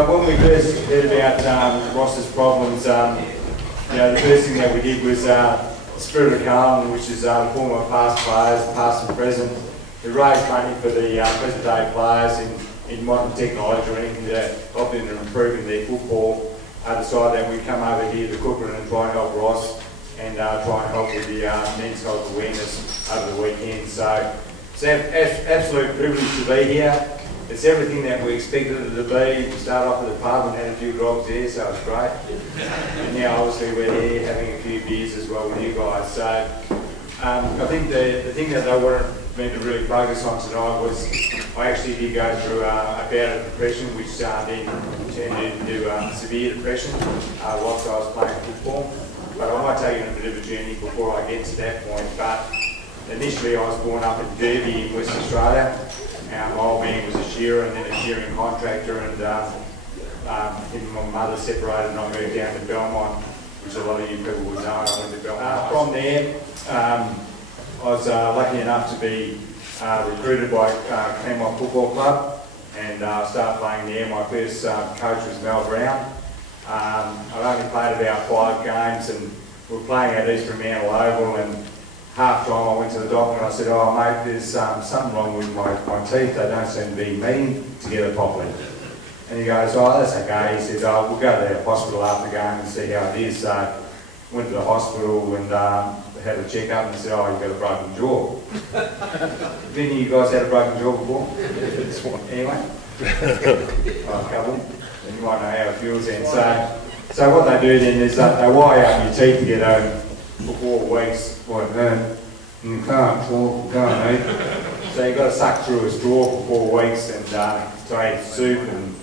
So when we first heard about Ross's problems, the first thing that we did was Spirit of Carlton, which is a form of past players, past and present. We raised money for the present day players in modern technology or anything to help them in improving their football. Decided that we'd come over here to Kukerin and try and help Ross and try and help with the men's health awareness over the weekend. So it's an absolute privilege to be here. It's everything that we expected it to be. We started off at the pub and had a few groggs there, so it's great. And now obviously we're here having a few beers as well with you guys. So I think the thing that I wanted me to really focus on tonight was I actually did go through a bout of depression, which then turned into severe depression whilst I was playing football. But I might take you on a bit of a journey before I get to that point. But initially I was born up in Derby in Western Australia. My old man was a shearer and then a shearing contractor, and him and my mother separated and I moved down to Belmont, which a lot of you people would know. I went to Belmont. From there, I was lucky enough to be recruited by Claremont Football Club and started playing there. My first coach was Mel Brown. I only played about 5 games and we were playing at East Fremantle Oval, and half time I went to the doctor and I said, "Oh mate, there's something wrong with my teeth, they don't seem to be meeting together properly." And he goes, "Oh, that's okay." He said, "Oh, we'll go to the hospital after the game and see how it is." So went to the hospital and had a check-up and said, "Oh, you've got a broken jaw." Didn't you guys had a broken jaw before? Anyway, a couple, and you might know how it feels then. So what they do then is they wire up your teeth to get home for 4 weeks like that. And you can't talk, you can't eat. So you've got to suck through a straw for 4 weeks and so I ate soup and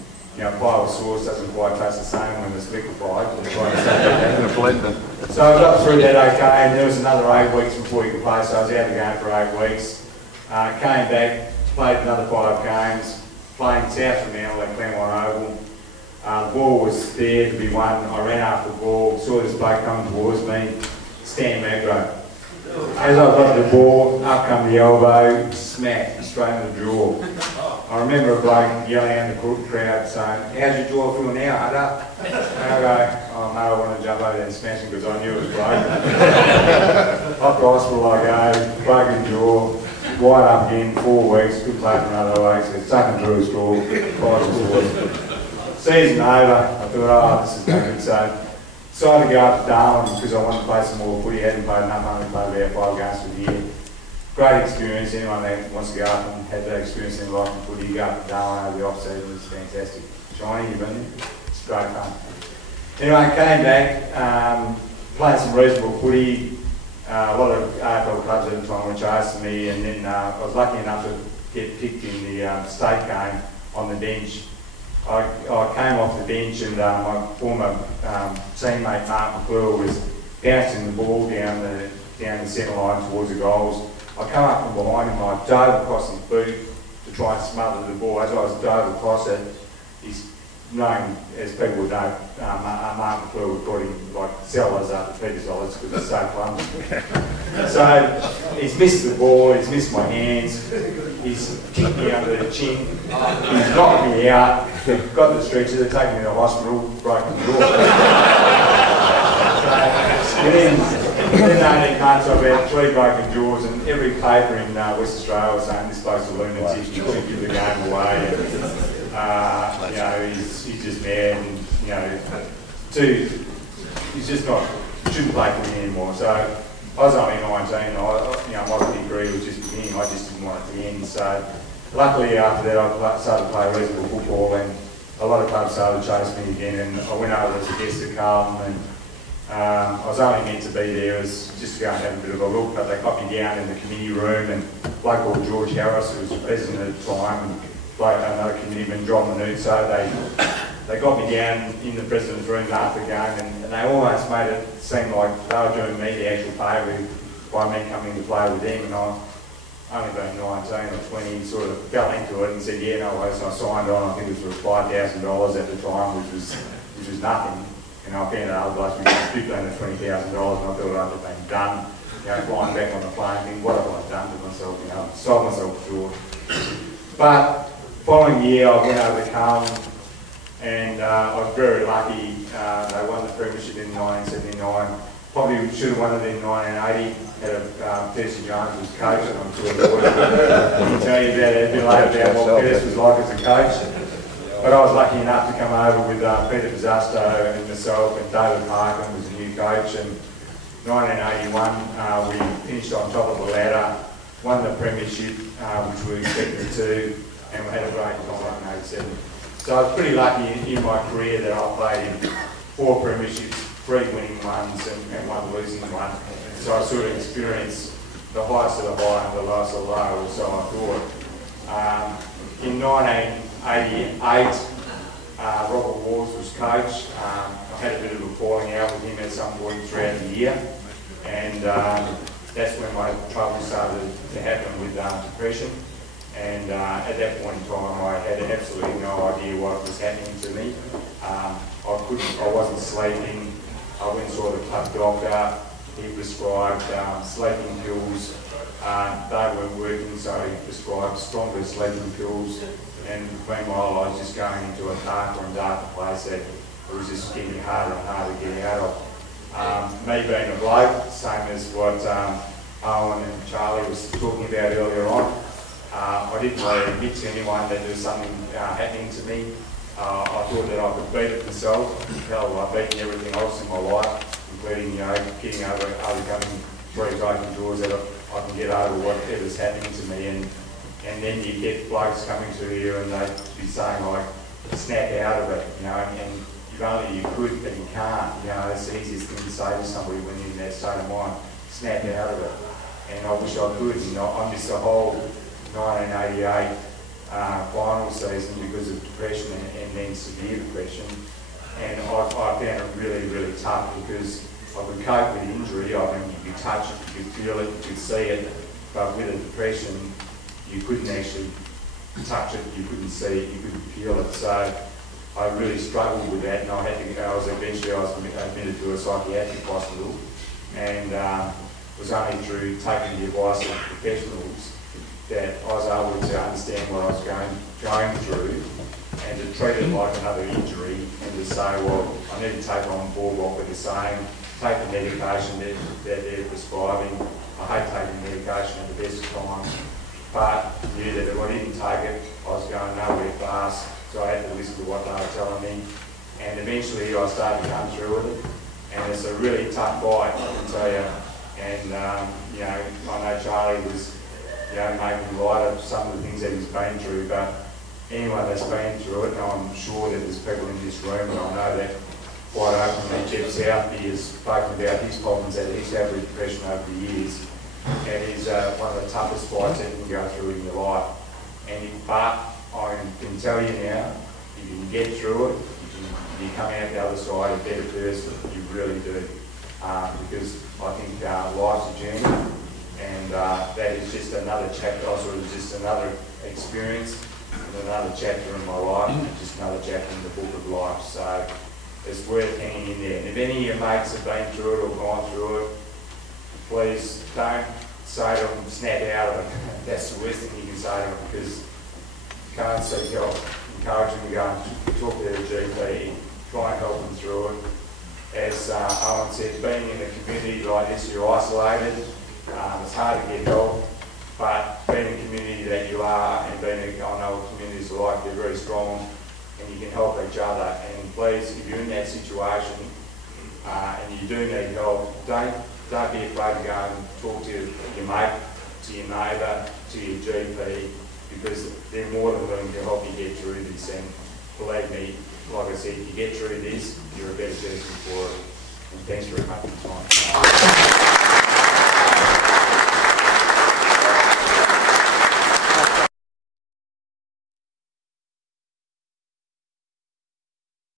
pile sauce doesn't quite taste the same when it's liquefied. So I got through that okay, and there was another 8 weeks before you could play, so I was out of the game for 8 weeks. Came back, played another 5 games, playing South Fremantle at Claremont Oval. The ball was there to be won. I ran after the ball, saw this bloke coming towards me, Stan Magro. As I got the ball, up come the elbow, smack, straight in the jaw. I remember a bloke yelling at the crowd saying, "How's your jaw feel now, Hunter?" And I go, "Oh mate, I want to jump over there and smash him because I knew it was broken." Off to hospital I go, broken jaw, wide up again, 4 weeks, couldn't play for another week, so sucking through a straw, 5 straws. Season over, I thought, this is no good. So decided to go up to Darwin because I wanted to play some more footy. I hadn't played enough, I only played about 5 games for the year. Great experience. Anyone that wants to go up and have that experience in life in footy, go up to Darwin over the off-season, it's fantastic. Shiny, you've been there? It's great fun. Anyway, I came back, played some reasonable footy. A lot of AFL clubs at the time were chasing me, and then I was lucky enough to get picked in the state game on the bench. I came off the bench and my former teammate Mark McClure was bouncing the ball down the centre line towards the goals. I come up from behind him, I dove across his boot to try and smother the ball. As I was dove across it, he's known, as people would know, Mark McClure would probably like sellers up to Peter Solids because it's so clumsy. So he's missed the ball, he's missed my hands, he's kicked me under the chin, he's knocked me out, got the stretcher, they're taking me to the hospital, broken jaw. Within 18 months I've had 3 broken jaws, and every paper in West Australia was saying this bloke's a lunatic, you couldn't give the game away. And, he's just mad, and he's just not, shouldn't play for me anymore. So I was only 19, my degree was just beginning, I just didn't want it to end. So luckily after that I started to play reasonable football, and a lot of clubs started chasing me again, and I went over as a guest at Carlton, and I was only meant to be there as just to go and have a bit of a look, but they got me down in the committee room, and a bloke called George Harris, who was the president at the time, and another committeeman, John Manuzzo, they got me down in the president's room after the game, and they almost made it seem like they were doing me the actual favour by me coming to play with them, and I only being 19 or 20, sort of fell into it and said, yeah, no worries, and I signed on. I think it was for $5,000 at the time, which was nothing. And I found out other blokes were $15,000 to $20,000, and I thought I'd have been done. Flying back on the plane, thinking, what have I done to myself? Sold myself short. But following year, I went over to Carlton, And I was very lucky. They won the premiership in 1979. Probably should have won it in 1980. Had a Percy Jones was coach, and I'm sure he would have tell you about it a bit later about what Percy was like as a coach. But I was lucky enough to come over with Peter Pizzasto and myself, and David Parkin was the new coach. And 1981, we finished on top of the ladder, won the premiership, which we expected to, and we had a great time in 87. So I was pretty lucky in my career that I played in 4 premierships, 3 winning ones and 1 losing one. So I sort of experienced the highest of the high and the lowest of the low, so I thought. In 1988, Robert Wars was coach. I had a bit of a falling out with him at some point throughout the year, and that's when my trouble started to happen with depression. And at that point in time, I had absolutely no idea what was happening to me. I wasn't sleeping. I went and saw the club doctor. He prescribed sleeping pills. They weren't working, so he prescribed stronger sleeping pills. And meanwhile, I was just going into a darker and darker place that it was just getting harder and harder to get out of. Me being a bloke, same as what Owen and Charlie was talking about earlier on. I didn't really admit to anyone that there was something happening to me. I thought that I could beat it myself. Hell, I've beaten everything else in my life, including, getting over overcoming breaking doors that I can get over whatever's happening to me. And then you get blokes coming to you and they'd be saying like, snap out of it, and if only you could, but you can't. It's the easiest thing to say to somebody when you're in that state of mind, snap out of it. And I wish I could. I missed the whole 1988 final season because of depression and then severe depression. And I found it really, really tough because I could cope with injury. I mean, you could touch it, you could feel it, you could see it, but with a depression, you couldn't actually touch it, you couldn't see it, you couldn't feel it. So I really struggled with that, and I had to go. I was admitted to a psychiatric hospital, and it was only through taking the advice of professionals that I was able to understand what I was going through, and to treat it like another injury, and to say, well, I need to take on board what they're saying, take the medication that they're prescribing. I hate taking medication at the best of times, but knew that if I didn't take it, I was going nowhere fast, so I had to listen to what they were telling me. And eventually I started to come through with it, and it's a really tough fight, I can tell you. And I know Charlie was making light of some of the things that he's been through, but anyone that's been through it, and I'm sure that there's people in this room, and I know that quite openly, Jeff Southby has spoken about his problems that he's had with depression over the years, and it's one of the toughest fights that you can go through in your life. But I can tell you now, you can get through it, you come out the other side a better person, you really do. Because I think life's a journey, and that is just another chapter, just another experience, and another chapter in my life, and just another chapter in the book of life. So it's worth hanging in there. And if any of your mates have been through it or gone through it, please don't say to them, snap out of it. That's the worst thing you can say to them, because you can't seek help. Encourage them to go and talk to their GP, try and help them through it. As Owen said, being in a community like this, you're isolated, it's hard to get help, but being in a community that you are, and I know what communities are like, they're very strong, and you can help each other. And please, if you're in that situation, and you do need help, don't be afraid to go and talk to your mate, to your neighbour, to your GP, because they're more than willing to help you get through this. And believe me, like I said, if you get through this, you're a better person for it. And thanks very much for your time.